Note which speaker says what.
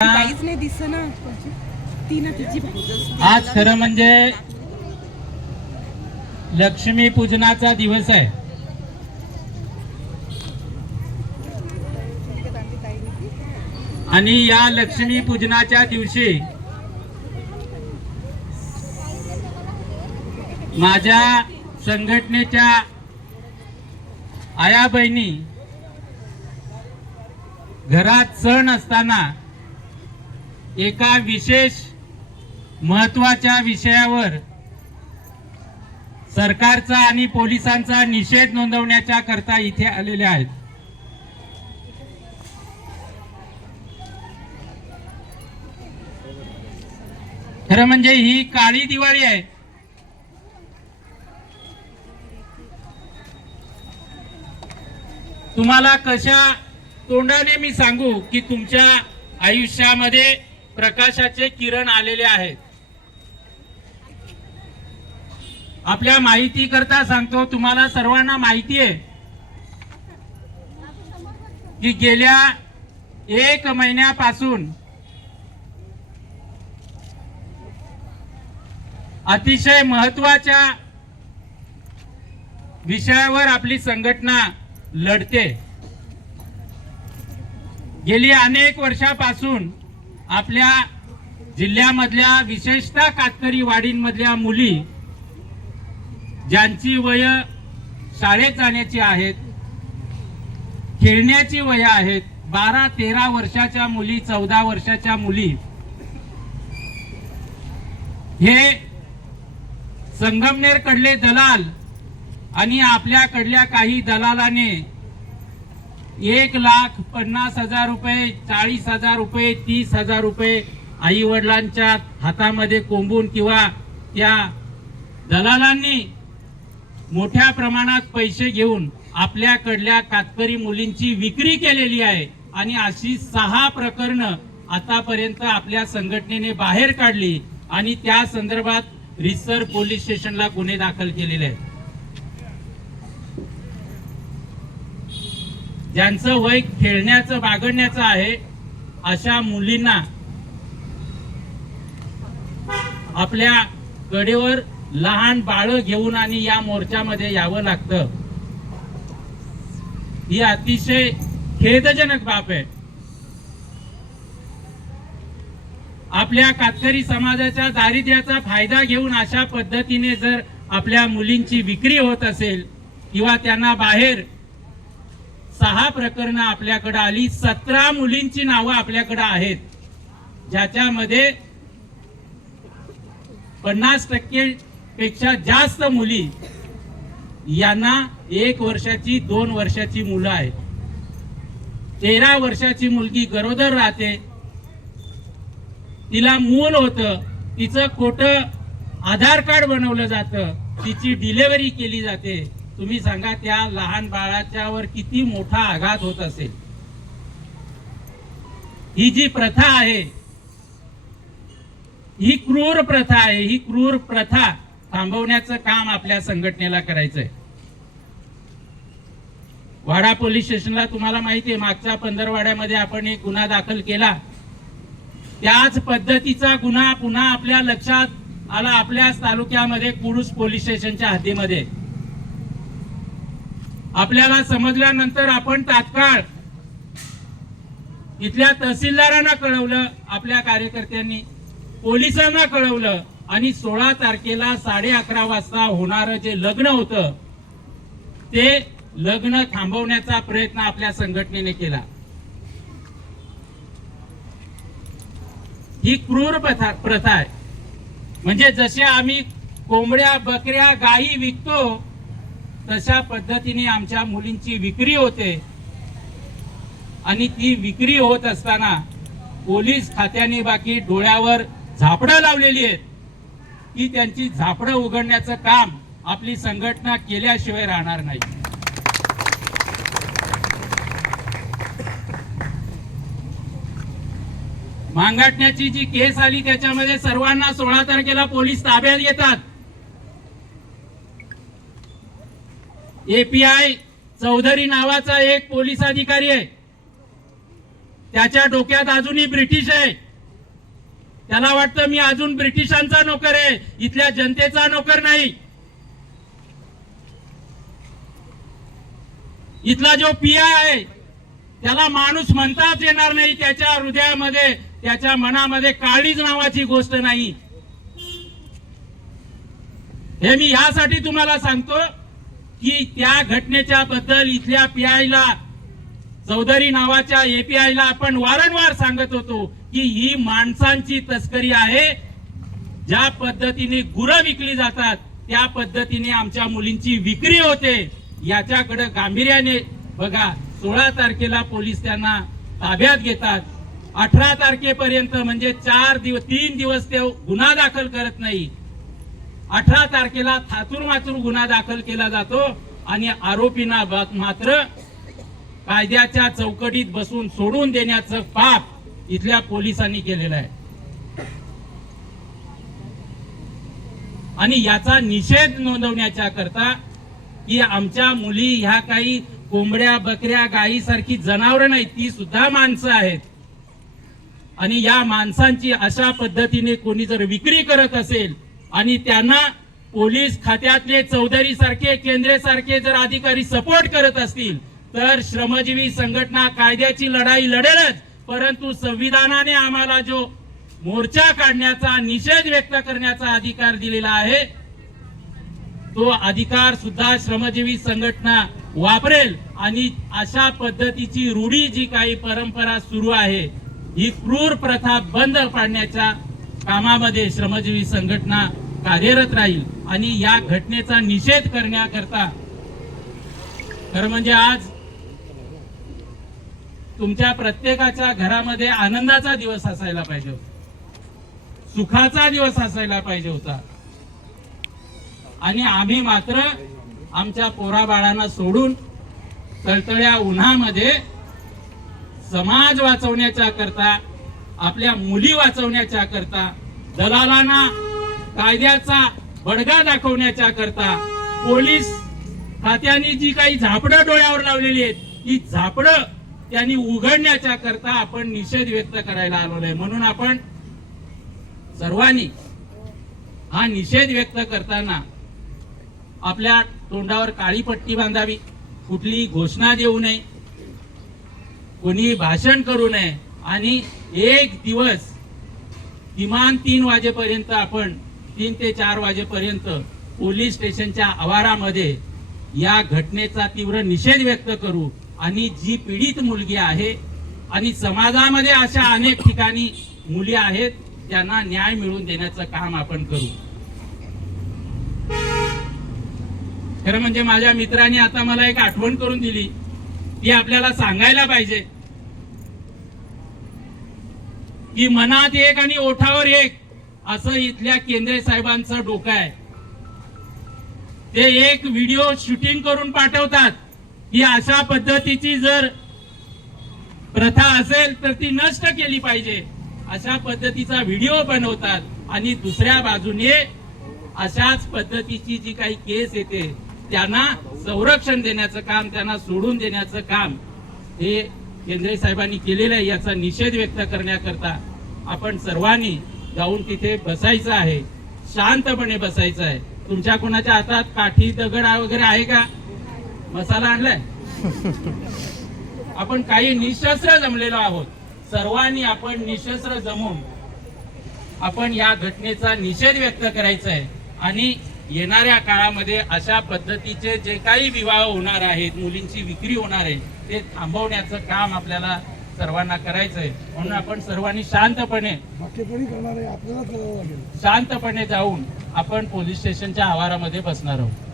Speaker 1: काहीच नाही दिसत ना ती ना तिची
Speaker 2: आज खरं म्हणजे लक्ष्मी पूजनाचा दिवस आहे. आणि या लक्ष्मी पूजनाच्या दिवशी माझ्या संघटनेच्या आया बहिणी घरात सण असताना एका विशेष महत्त्वाच्या विषयावर सरकारचा आणि पोलिसांचा निषेध नोंदवण्याच्या करता इथे आलेले आहेत. खरं म्हणजे ही काळी दिवाळी आहे. तुम्हाला कशा तोंडाने मी सांगू की तुमच्या आयुष्यामध्ये प्रकाशाचे किरण आलेले आहेत. आपल्या माहिती करता सांगतो तुम्हाला सर्वांना माहिती आहे की गेल्या एक महिन्यापासून अतिशय महत्त्वाच्या विषयावर आपली संघटना लढते. गेली अनेक वर्षापासून आपल्या जिल्ह्यामधल्या विशेषतः कातकरी वाडींमधल्या मुली ज्यांची वय शाळेत जाण्याची आहेत खेळण्याची वय आहेत बारा तेरा वर्षाच्या मुली चौदा वर्षाच्या मुली हे संगमनेरकडले दलाल आणि आपल्याकडल्या काही दलालाने एक लाख पन्नास हजार रुपये चाळीस हजार रुपये तीस हजार रुपये आई वडिलांच्या हातामध्ये कोंबून किंवा त्या दलालांनी मोठ्या प्रमाणात पैसे घेऊन आपल्याकडल्या कातकरी मुलींची विक्री केलेली आहे. आणि अशी सहा प्रकरणं आतापर्यंत आपल्या संघटनेने बाहेर काढली आणि त्या संदर्भात रिसर पोलीस स्टेशनला गुन्हे दाखल केलेले आहेत. ज्यांचं वय खेळण्याचं बागडण्याचं आहे अशा मुलींना आपल्या कडेवर लहान बाळ घेऊन आणि या मोर्चामध्ये यावं लागतं. ही अतिशय खेदजनक बाब आहे. आपल्या कातकरी समाजाच्या दारिद्र्याचा फायदा घेऊन अशा पद्धतीने जर आपल्या मुलींची विक्री होत असेल किंवा त्यांना बाहेर दहा प्रकरणं आपल्याकडे आली. सतरा मुलींची नावं आपल्याकडे आहेत. ज्याच्यामध्ये पन्नास टक्के पेक्षा जास्त मुली यांना एक वर्षाची दोन वर्षाची मुलं आहेत. तेरा वर्षाची मुलगी गरोदर राहते. तिला मूल होतं. तिचं खोट आधार कार्ड बनवलं जातं. तिची डिलेवरी केली जाते. तुम्ही सांगा त्या लहान बाळाच्यावर किती मोठा आघात होत असेल? ही जी प्रथा आहे ही क्रूर प्रथा आहे ही क्रूर प्रथा थांबवण्याचं काम आपल्या संघटनेला करायचंय. वाडा पोलीस स्टेशनला तुम्हाला माहिती आहे मागच्या पंधरवाड्यामध्ये आपण एक गुन्हा दाखल केला. त्याच पद्धतीचा गुन्हा पुन्हा आपल्या लक्षात आला आपल्याच तालुक्यामध्ये कुडूस पोलीस स्टेशनच्या हद्दीमध्ये. आपल्याला समजल्यानंतर आपण तात्काळ इथल्या तहसीलदारांना कळवलं आपल्या कार्यकर्त्यांनी पोलिसांना कळवलं आणि सोळा तारखेला साडे अकरा वाजता होणारं जे लग्न होतं ते लग्न थांबवण्याचा प्रयत्न आपल्या संघटनेने केला. ही क्रूर प्रथा प्रथा आहे. म्हणजे जसे आम्ही कोंबड्या बकऱ्या गायी विकतो तशा पद्धतीने आमच्या मुलींची विक्री होते. आणि ती विक्री होत असताना पोलीस खात्याने बाकी डोळ्यावर झापडं लावलेली आहेत. की त्यांची झापडं उघडण्याचं काम आपली संघटना केल्याशिवाय राहणार नाही. मांगाटण्याची जी केस आली त्याच्यामध्ये सर्वांना सोळा तारखेला पोलीस ताब्यात घेतात. एपीआय चौधरी नावाचा एक पोलीस अधिकारी आहे. त्याच्या डोक्यात अजूनही ब्रिटिश आहे. त्याला वाटतं मी अजून ब्रिटिशांचा नोकर आहे इथल्या जनतेचा नोकर नाही. इथला जो पिया आहे त्याला माणूस म्हणताच येणार नाही त्याच्या हृदयामध्ये त्याच्या मनामध्ये काळीज नावाची गोष्ट नाही. हे मी ह्यासाठी तुम्हाला सांगतो की त्या घटनेच्या बद्दल इथल्या पीआयला चौधरी नावाच्या एपीआयला आपण वारंवार सांगत होतो की ही माणसांची तस्करी आहे. ज्या पद्धतीने गुरं विकली जातात त्या पद्धतीने आमच्या मुलींची विक्री होते. याच्याकडे गांभीर्याने बघा सोळा तारखेला पोलीस त्यांना ताब्यात घेतात. अठरा तारखेपर्यंत म्हणजे चार दिवस तीन दिवस ते गुन्हा दाखल करत नाही. अठरा तारखेला थातूर मातूर गुन्हा दाखल केला जातो आणि आरोपींना मात्र कायद्याच्या चौकटीत बसून सोडून देण्याचं पाप इथल्या पोलिसांनी केलेलं आहे. आणि याचा निषेध नोंदवण्याच्या करता की आमच्या मुली ह्या काही कोंबड्या बकऱ्या गायी सारखी जनावरं नाही ती सुद्धा माणसं आहेत. आणि या माणसांची अशा पद्धतीने कोणी जर विक्री करत असेल आणि त्यांना पोलीस खात्यातले चौधरी सारखे केंद्रे सारखे जर अधिकारी सपोर्ट करत असतील तर श्रमजीवी संघटना कायद्याची लढाई लढेलच. परंतु संविधानाने आम्हाला जो मोर्चा काढण्याचा निषेध व्यक्त करण्याचा अधिकार दिलेला आहे तो अधिकार सुद्धा श्रमजीवी संघटना वापरेल. आणि अशा पद्धतीची रूढी जी काही परंपरा सुरू आहे ही क्रूर प्रथा बंद पाडण्याच्या कामामध्ये श्रमजीवी संघटना कार्यरत राहील आणि या घटनेचा निषेध करण्याकरता. खरं म्हणजे आज तुमच्या प्रत्येकाच्या घरामध्ये आनंदाचा दिवस असायला पाहिजे होता. सुखाचा दिवस असायला पाहिजे होता. आणि आम्ही मात्र आमच्या पोराबाळांना सोडून तळतळ्या उन्हामध्ये समाज वाचवण्याच्या करता आपल्या मुली वाचवण्याच्या करता दलालांना कायद्याचा बडगा दाखवण्याच्या करता पोलीस खात्याने जी काही झापडं डोळ्यावर लावलेली आहेत ही झापडं त्यांनी उघडण्याच्या करता आपण निषेध व्यक्त करायला आलेलो आहे म्हणून आपण सर्वांनी हा निषेध व्यक्त करताना आपल्या तोंडावर काळी पट्टी बांधावी कुठलीही घोषणा देऊ नये कोणी भाषण करू नये. आणि एक दिवस किमान तीन वाजेपर्यंत आपण तीन ते चार वाजेपर्यंत पोलीस स्टेशनच्या आवारामध्ये या घटनेचा तीव्र निषेध व्यक्त करू आणि जी पीडित मुलगी आहे आणि समाजामध्ये अशा अनेक ठिकाणी मुली आहेत त्यांना न्याय मिळवून देण्याचं काम आपण करू. खरं म्हणजे माझ्या मित्राने आता मला एक आठवण करून दिली. ती आपल्याला सांगायला पाहिजे. की मनात एक आणि ओठावर एक. असं इथल्या केंद्रे साहेबांचं डोकं आहे. ते एक व्हिडिओ शूटिंग करून पाठवतात. की अशा पद्धतीची जर प्रथा असेल तर ती नष्ट केली पाहिजे. अशा पद्धतीचा व्हिडिओ बनवतात. आणि दुसऱ्या बाजूने अशाच पद्धतीची जी काही केस येते त्यांना संरक्षण देण्याचं काम त्यांना सोडून देण्याचं काम हे केंद्रे साहेबांनी केलेलं आहे याचा निषेध व्यक्त करण्याकरता आपण सर्वांनी जाऊन तिथे बसायचं आहे. शांतपणे बसायचं आहे. तुमच्या कोणाच्या हातात काठी दगड वगैरे आहे का? मसाला आणलाय? आपण काही निशस्त्र जमलेलो आहोत. सर्वांनी आपण निशस्त्र जमून आपण या घटनेचा निषेध व्यक्त करायचा आहे. आणि येणाऱ्या काळामध्ये अशा पद्धतीचे जे काही विवाह होणार आहेत मुलींची विक्री होणार आहे ते थांबवण्याचं काम आपल्याला सर्वांना करायचं आहे म्हणून आपण सर्वांनी शांतपणे शांतपणे जाऊन आपण पोलीस स्टेशनच्या आवारामध्ये बसणार आहोत.